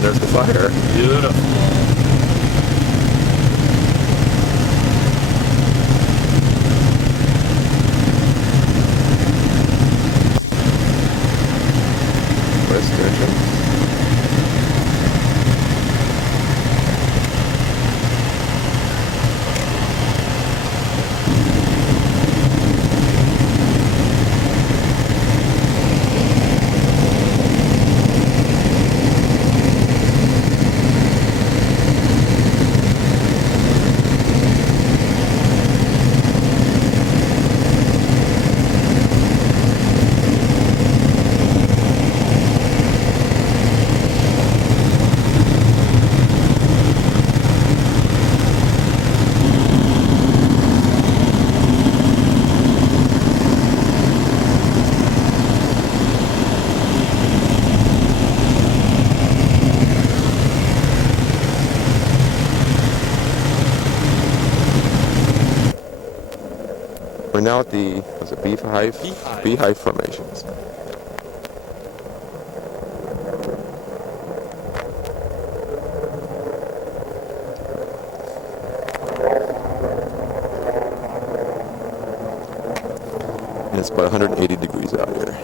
and there's the fire. Beautiful. West entrance. We're now at the, was it Beehive? Beehive. Beehive formations. And it's about 180 degrees out here.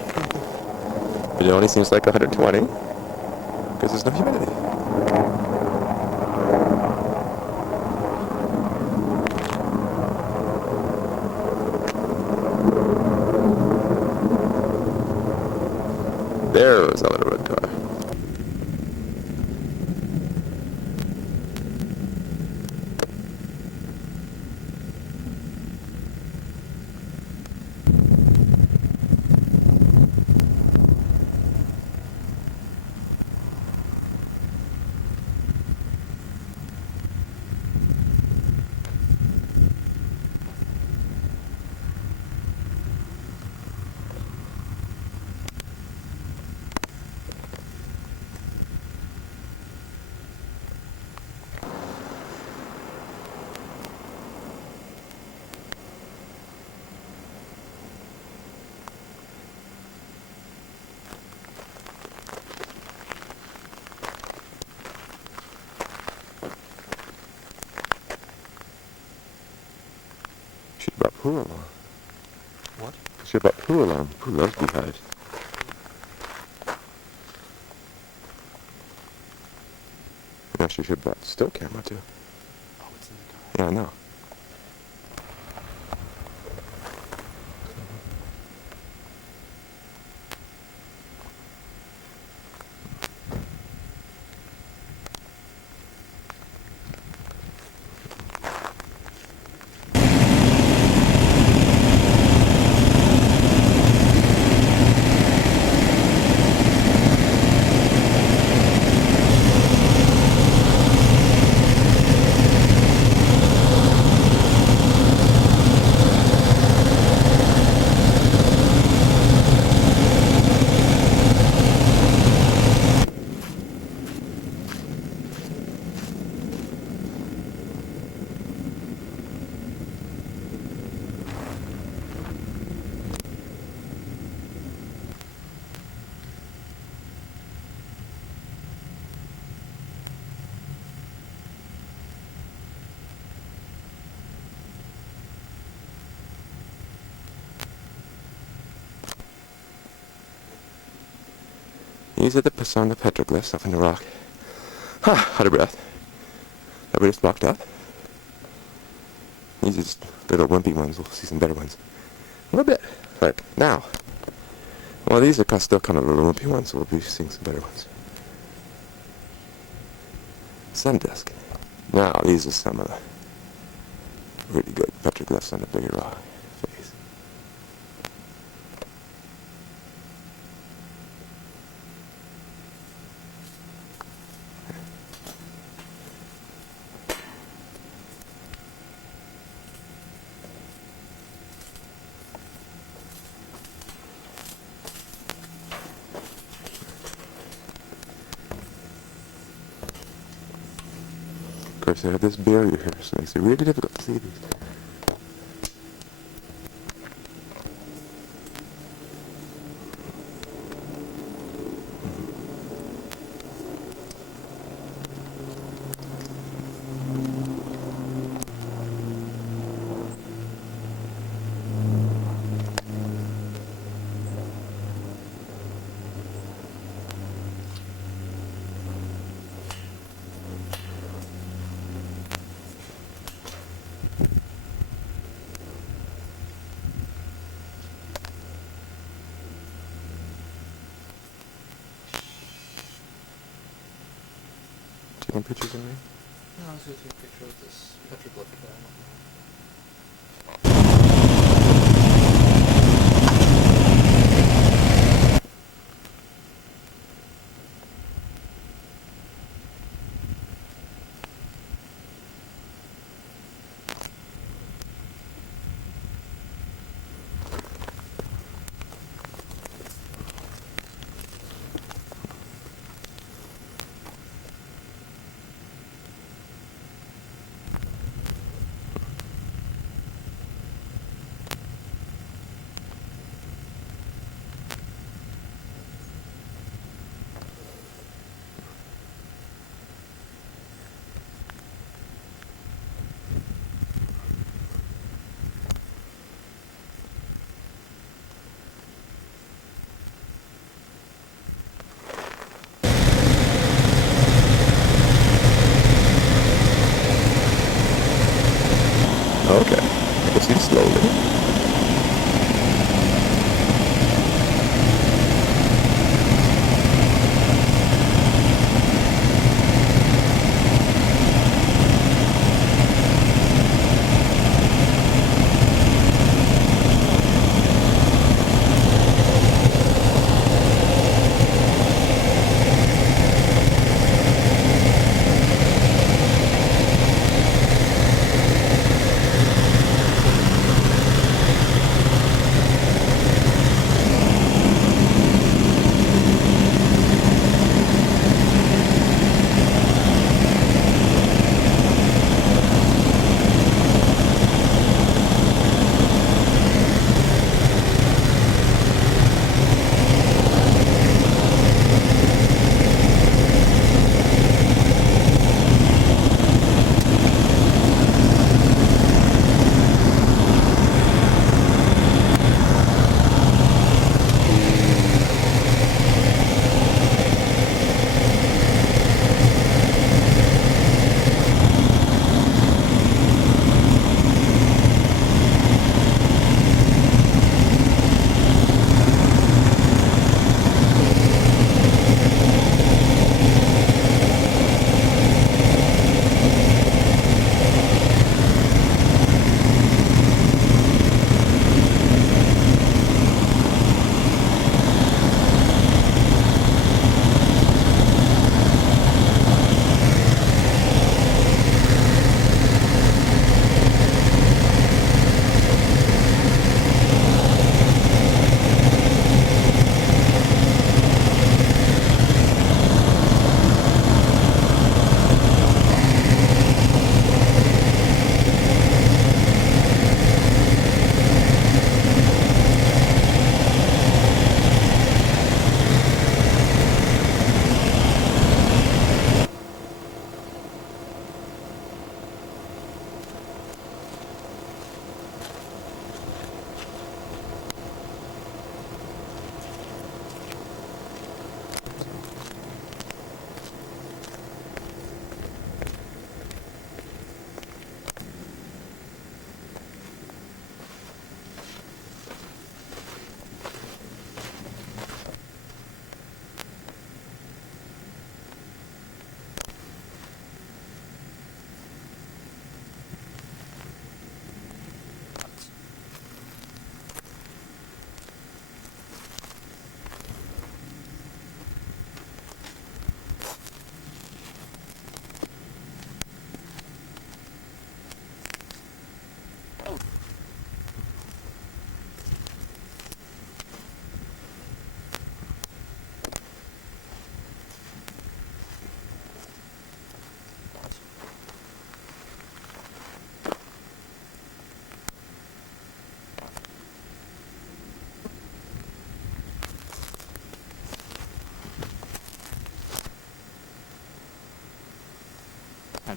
It only seems like 120 because there's no humidity. There's a little red car. Pooh alarm. What? Should about Pooh alarm. Pooh loves beehives. Yeah, she should about still camera too. Oh, it's in the car. Yeah, I know. These are the Persona petroglyphs up in the rock. Out of breath. That we just walked up. These are just little wimpy ones. We'll see some better ones. A little bit. Like now. Well, these are still kind of little wimpy ones, so we'll be seeing some better ones. Sun disk. Now, these are some of the really good petroglyphs on the bigger rock face. Of course, they have this barrier here, so it makes it really difficult to see these. taking pictures in there? No, I was going to take a picture of this petroglyph. Okay. I can see it slowly.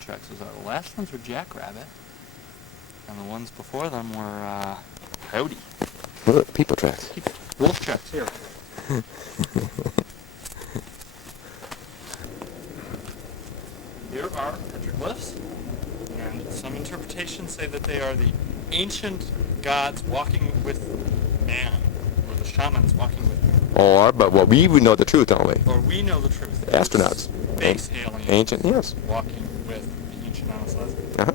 Tracks. The last ones were Jackrabbit, and the ones before them were Coyote. Look, people tracks. Wolf tracks here. Here are petroglyphs, and some interpretations say that they are the ancient gods walking with man, or the shamans walking with Or, but well, we would know the truth, don't we? or we know the truth. Astronauts. Space aliens. Ancient, yes. Walking with the ancient Anasazi. Uh-huh.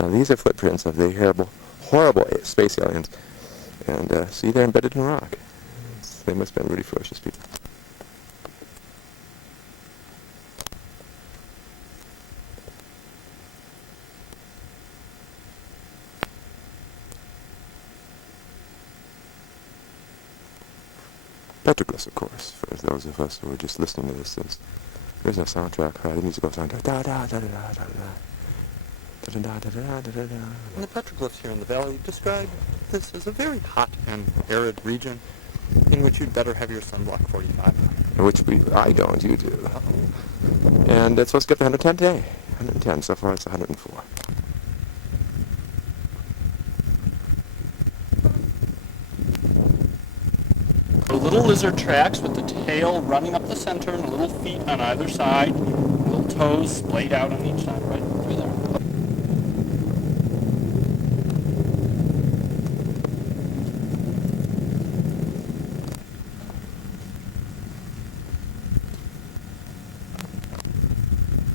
Now these are footprints of the horrible space aliens. And see, they're embedded in rock. They must have been really ferocious people. Petroglyphs, of course, for those of us who are just listening to this. There's no soundtrack. The music goes on. Da da da da da da da. Da da da da da da da. And the petroglyphs here in the valley describe this as a very hot and arid region in which you'd better have your sunblock 45. Which I don't, you do. Uh-oh. And it's supposed to get to 110 today. 110, so far it's 104. Little lizard tracks with the tail running up the center and little feet on either side. Little toes splayed out on each side right through there.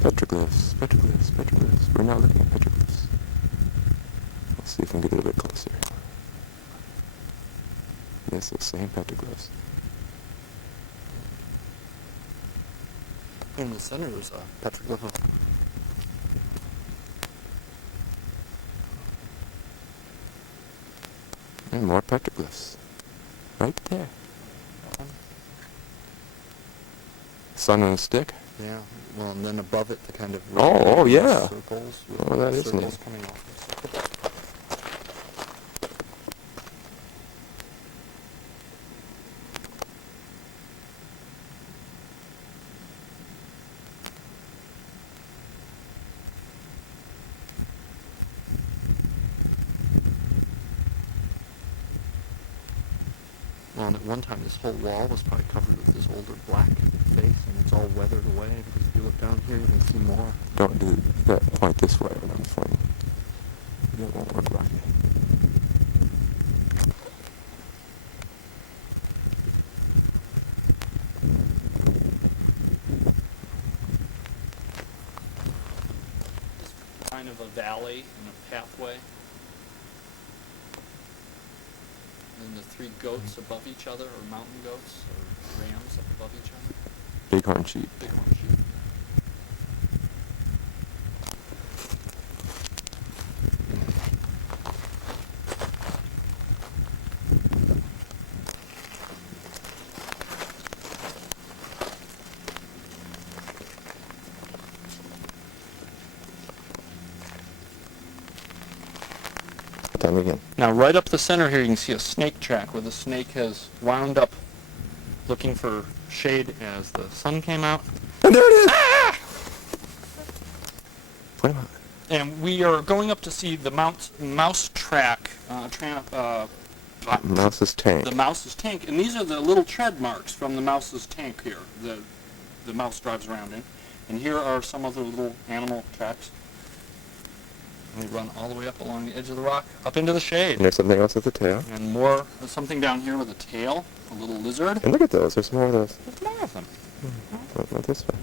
Petroglyphs, petroglyphs, petroglyphs. We're not looking at petroglyphs. Let's see if we can get a little bit closer. Yes, the same petroglyphs. In the center there's a petroglyph of And more petroglyphs. Right there. Sun on a stick. yeah. Well, and then above it the kind of Oh, yeah. circles. Oh, that is circles neat. coming off the circle. Well, and at one time this whole wall was probably covered with this older black face, and it's all weathered away, because if you look down here you can see more. Don't do that. Point this way when I'm pointing. That won't work right. Kind of a valley and a pathway. And the three goats above each other, or mountain goats, or rams up above each other. Bighorn sheep. Bighorn sheep. Tell me again. Now, right up the center here, you can see a snake track where the snake has wound up looking for shade as the sun came out. And there it is! Ah! Point 'em out. And we are going up to see the mouse track, Mouse's tank. the mouse's tank. And these are the little tread marks from the mouse's tank here, the mouse drives around in. And here are some other little animal tracks. And they run all the way up along the edge of the rock, up into the shade. And there's something else at the tail. And more, something down here with a tail, a little lizard. And look at those. There's more of those. There's more of them. Not this way.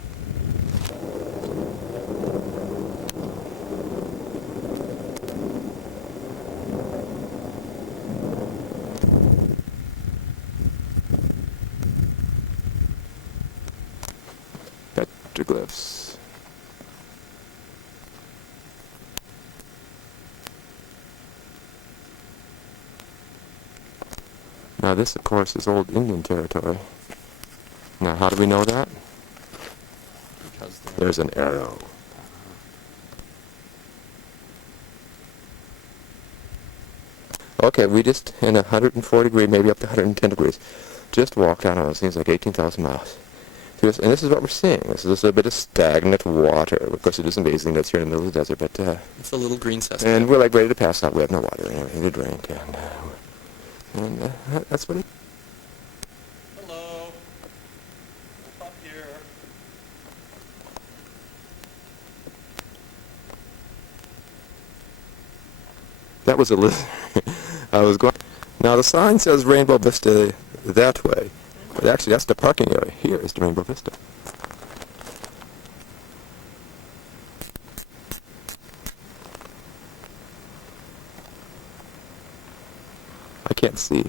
Petroglyphs. Now this, of course, is old Indian territory. Now, how do we know that? Because There's an arrow. Okay, we just, in 104 degree, maybe up to 110 degrees, just walked, I don't know, it seems like 18,000 miles. And this is what we're seeing. This is just a bit of stagnant water. Of course, it is amazing that's here in the middle of the desert, but, it's a little green cesspit. and we're like ready to pass out. We have no water and everything to drink, and that's what it. Hello. Up here. That was a lizard. I was going. Now the sign says Rainbow Vista that way, but actually that's the parking area. Here is the Rainbow Vista. I can't see.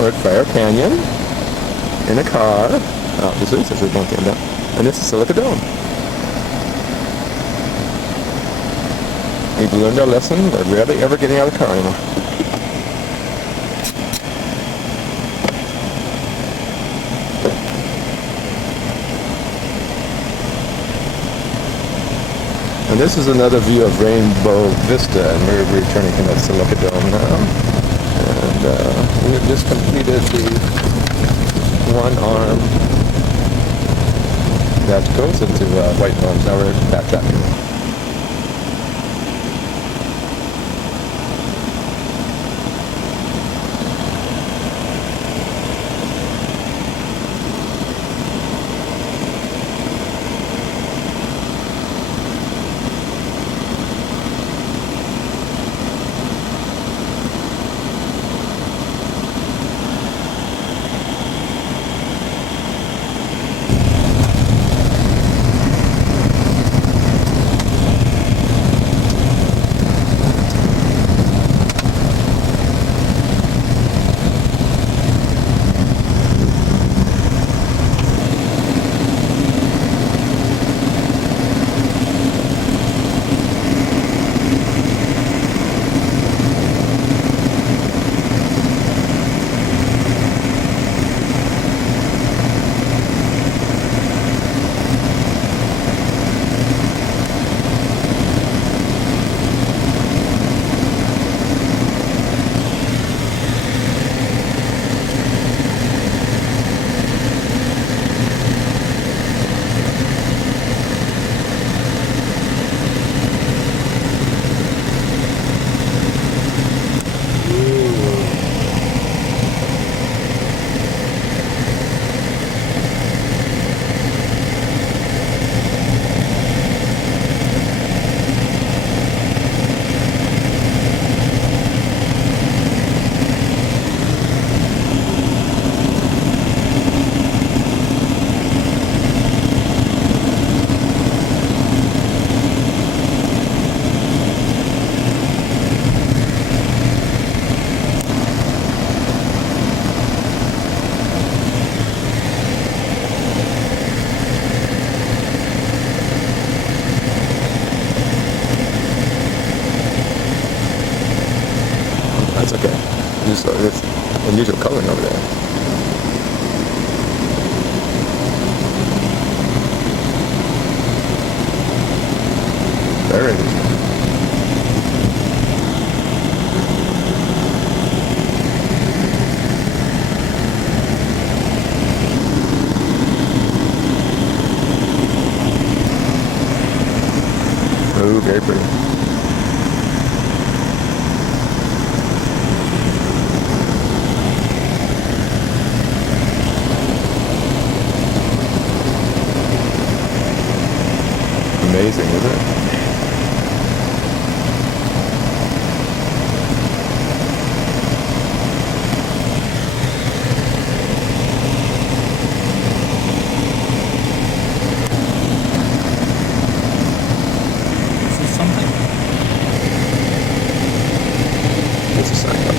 We're at Fire Canyon in a car. Obviously, since we're going down. And this is Silica Dome. We've learned our lesson. We're rarely ever getting out of the car anymore. And this is another view of Rainbow Vista, and we're returning to that Silica Dome now. And we've just completed the one arm that goes into White Farms. Now we're backtracking. That's okay. It's unusual coloring over there. There it is. Oh, very pretty. Amazing, isn't it? This is something. It's a sign.